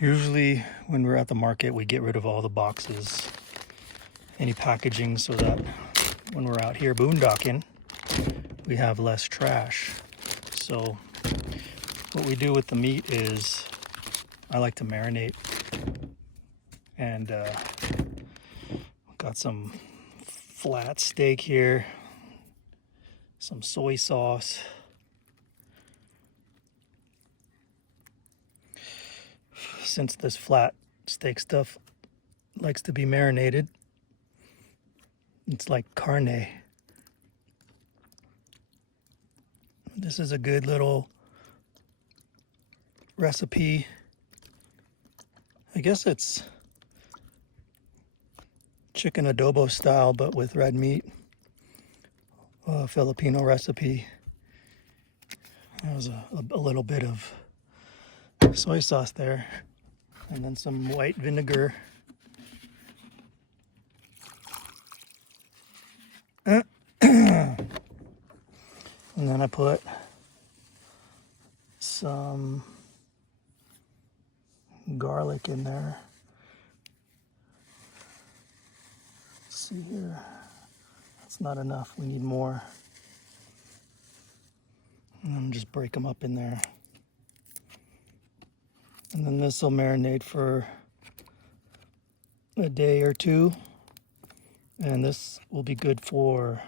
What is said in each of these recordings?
Usually when we're at the market, we get rid of all the boxes, any packaging, so that when we're out here boondocking, we have less trash. So what we do with the meat is I like to marinate, and got some flat steak here, some soy sauce, since this flat steak stuff likes to be marinated. It's like carne. This is a good little recipe. I guess it's chicken adobo style, but with red meat. A Filipino recipe. There's a little bit of soy sauce there, and then some white vinegar. And then I put some garlic in there. Let's see here. That's not enough. We need more. And then just break them up in there. And then this will marinate for a day or two. And this will be good for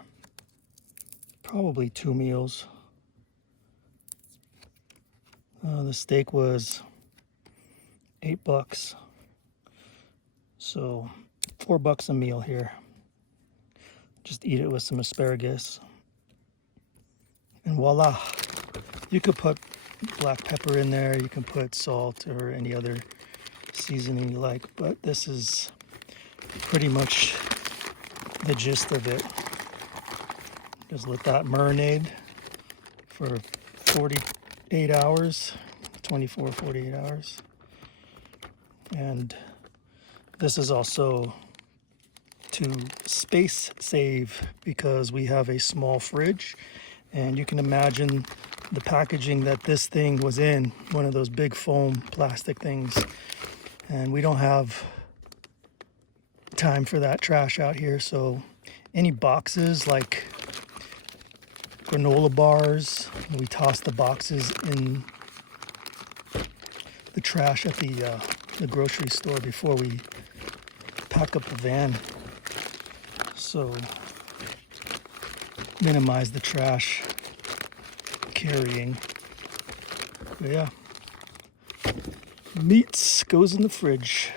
probably 2 meals. The steak was $8. So $4 a meal here. Just eat it with some asparagus. And voila. You could put black pepper in there, you can put salt or any other seasoning you like, but this is pretty much the gist of it. Just let that marinate for 48 hours, 24, 48 hours. And this is also to space save because we have a small fridge, and you can imagine the packaging that this thing was in, one of those big foam plastic things, and we don't have time for that trash out here. So any boxes like granola bars, we toss the boxes in the trash at the grocery store before we pack up the van. So minimize the trash carrying. But yeah, meats goes in the fridge.